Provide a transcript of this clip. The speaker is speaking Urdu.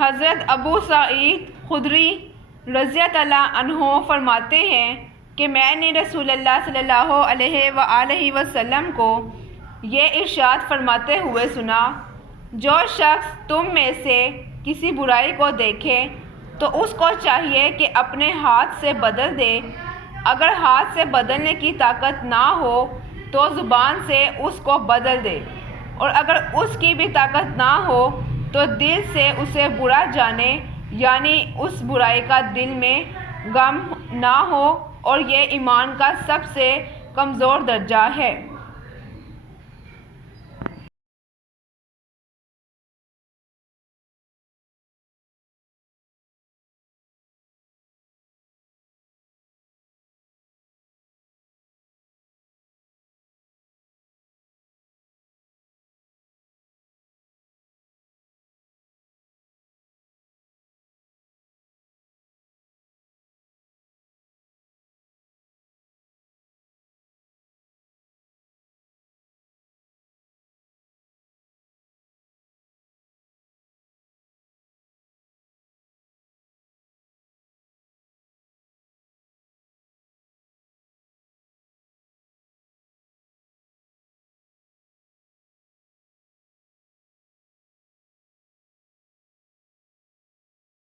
حضرت ابو سعید خدری رضی اللہ عنہ فرماتے ہیں کہ میں نے رسول اللہ صلی اللہ علیہ وآلہ وسلم کو یہ ارشاد فرماتے ہوئے سنا، جو شخص تم میں سے کسی برائی کو دیکھے تو اس کو چاہیے کہ اپنے ہاتھ سے بدل دے، اگر ہاتھ سے بدلنے کی طاقت نہ ہو تو زبان سے اس کو بدل دے، اور اگر اس کی بھی طاقت نہ ہو تو دل سے اسے برا جانے، یعنی اس برائی کا دل میں غم نہ ہو، اور یہ ایمان کا سب سے کمزور درجہ ہے۔